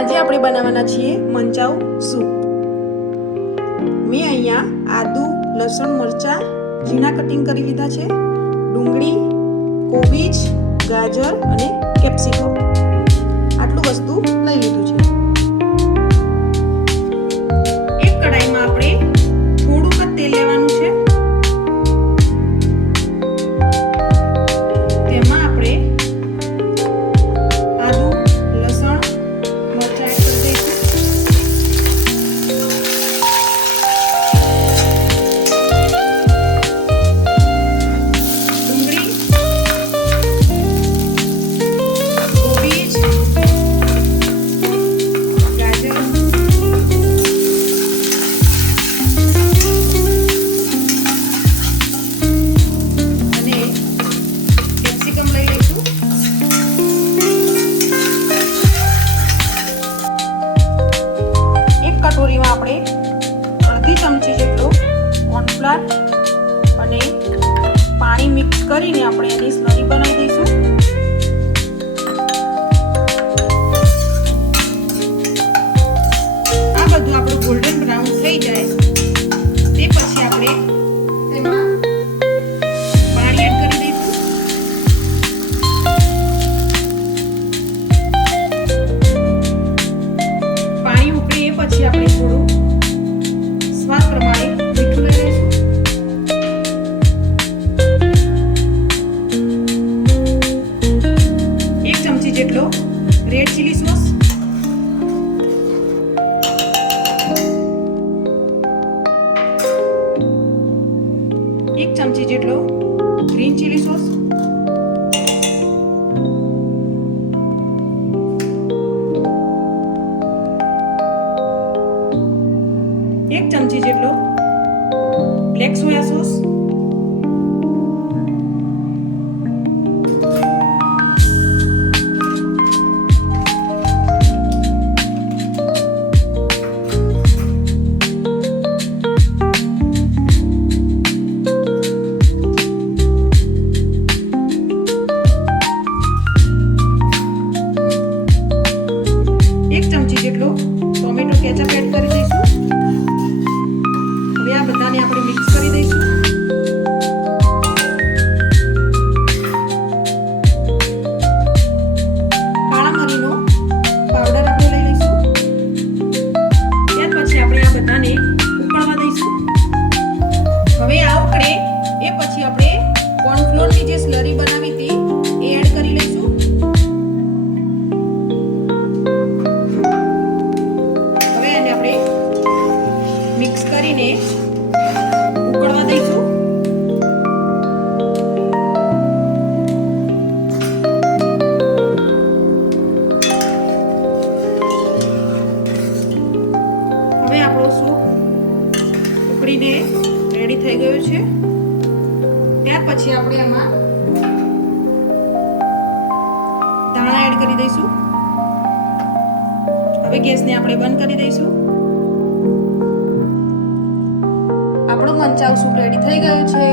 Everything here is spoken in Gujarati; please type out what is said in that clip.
આજે આપણે બનાવવાના છીએ મંચાઉ સૂપ। મેં અહીંયા આદુ, લસણ, મરચાં ઝીણા કટિંગ કરી લીધા છે, ડુંગળી, કોબીજ, ગાજર અને કેપ્સિકમ આટલું વસ્તુ લઈ લીધું છે। એક કઢાઈમાં આપણે થોડુંક જ તેલ લેવાનું છે, તેમાં આપણે આદુ, લસણ, મરચાં એડ કરી દઈશું। ડુંગળી, કોબીજ, ગાજર અને કેપ્સિકમ લઈ લઈશું। એક કટોરીમાં આપણે અડધી ચમચી જેટલો કોર્નફ્લાવર અને પાણી મિક્સ કરીને આપણે એની સ્લરી બનાવી દઈશું। આ બધું આપણું ગોલ્ડન બ્રાઉન થઈ જાય તે પછી આપણે તેમાં પાણી એડ કરી દઈશું। પાણી ઉકળે એ પછી આપણે થોડું સ્વાદ પ્રમાણે મીઠું લઈ લઈશું। એક ચમચી જેટલો રેડ ચીલી સોસ, એક ચમચી જેટલો ગ્રીન ચીલી સોસ, એક ચમચી જેટલો બ્લેક સોયા સોસ, એક ચમચી જેટલો ટોમેટો કેચઅપ એડ કરી દઈશું। હવે આ બધાને આપણે મિક્સ કરી દઈશું। કાળા મરીનો પાવડર આપણે લઈ લઈશું। ત્યાર પછી આપણે આ બધાને ઉકળવા દઈશું। હવે આ ઉકળે એ પછી આપણે કોર્નફ્લોરની જે સ્લરી બનાવી હતી એ એડ કરી લઈશું। હવે એને આપણે મિક્સ કરીને ઉકળવા દઈશું। હવે આપણો સૂપ ઉકળીને રેડી થઈ ગયો છે। ત્યાર પછી આપણે આમાં ધાણા એડ કરી દઈશું। હવે ગેસને આપણે બંધ કરી દઈશું। આપણો મંચાઉ સૂપ રેડી થઈ ગયો છે।